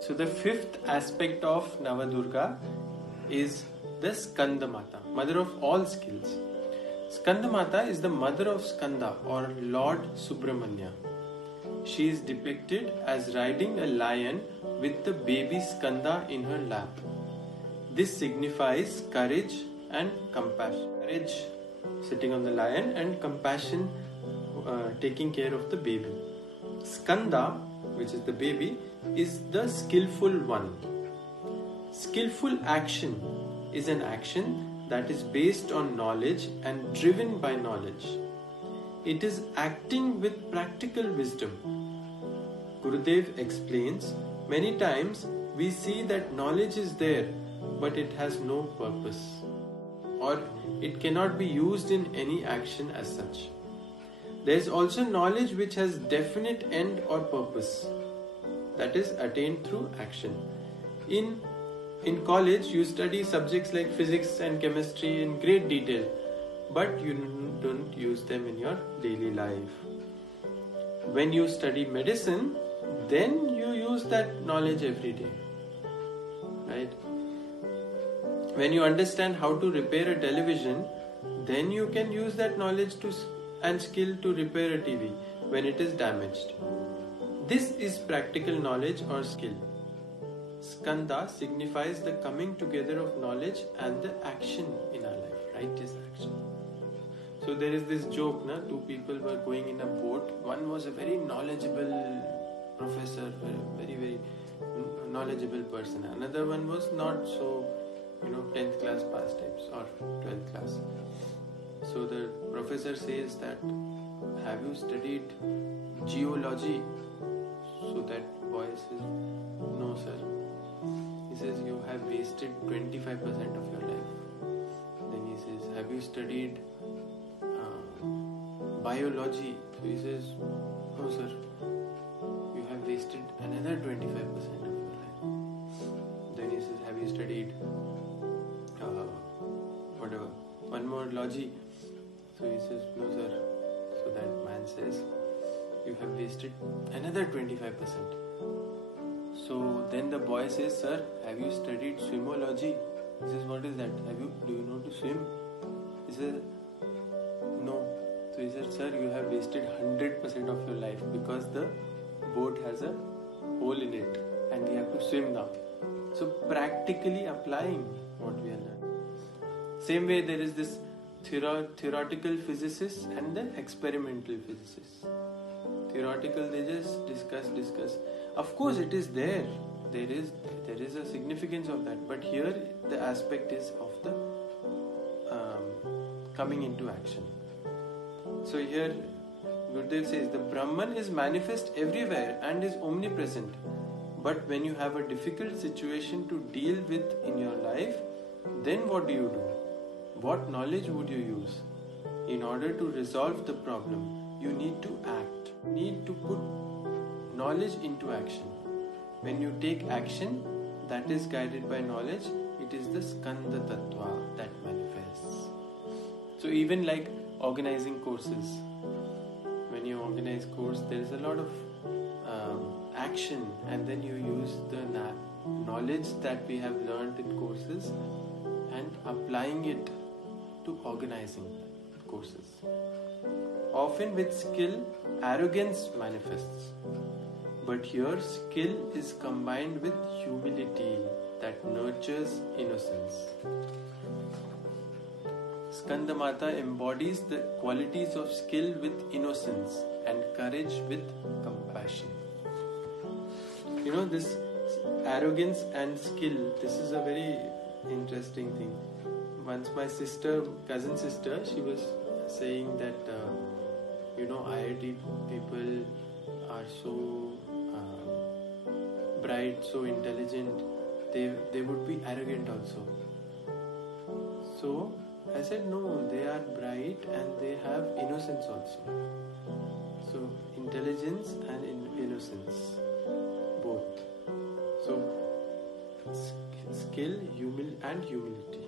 So the fifth aspect of Navadurga is the Skandamata, mother of all skills. Skandamata is the mother of Skanda or Lord Subramanya. She is depicted as riding a lion with the baby Skanda in her lap. This signifies courage and compassion. Courage sitting on the lion and compassion taking care of the baby. Skanda, which is the baby, is the skillful one. Skillful action is an action that is based on knowledge and driven by knowledge. It is acting with practical wisdom. Gurudev explains, many times we see that knowledge is there, but it has no purpose, or it cannot be used in any action as such. There is also knowledge which has definite end or purpose, that is attained through action. In college, you study subjects like physics and chemistry in great detail, but you don't use them in your daily life. When you study medicine, then you use that knowledge every day, right? When you understand how to repair a television, then you can use that knowledge and skill to repair a TV when it is damaged. This is practical knowledge or skill. Skanda signifies the coming together of knowledge and the action in our life. Righteous action. So there is this joke, two people were going in a boat. One was a very knowledgeable professor, very, very knowledgeable person. Another one was not so, 10th class pass types or 12th class. So the professor says that, have you studied geology? So that boy says, no sir. He says, you have wasted 25% of your life. Then he says, have you studied biology? So he says, no sir. You have wasted another 25% of your life. Then he says, have you studied one more logy? So he says, no sir. So that man says, you have wasted another 25%. So then the boy says, sir, have you studied swimology? He says, what is that? Do you know to swim? He says, no. So he said, sir, you have wasted 100% of your life because the boat has a hole in it and we have to swim now. So practically applying what we are learning. Same way there is this theoretical physicists and the experimental physicists. Theoretical, they just discuss. Of course it is there. There is a significance of that. But here the aspect is of the coming into action. So here Gurudev says the Brahman is manifest everywhere and is omnipresent. But when you have a difficult situation to deal with in your life, then what do you do? What knowledge would you use? In order to resolve the problem, you need to act. You need to put knowledge into action. When you take action that is guided by knowledge, it is the Skanda Tattva that manifests. So even like organizing courses, when you organize course, there is a lot of action, and then you use the knowledge that we have learned in courses and applying it to organizing courses. Often with skill, arrogance manifests. But here skill is combined with humility that nurtures innocence. Skandamata embodies the qualities of skill with innocence and courage with compassion. This arrogance and skill, this is a very interesting thing. Once my cousin sister, she was saying that, IIT people are so bright, so intelligent, they would be arrogant also. So I said, no, they are bright and they have innocence also. So intelligence and innocence, both. So skill, and humility.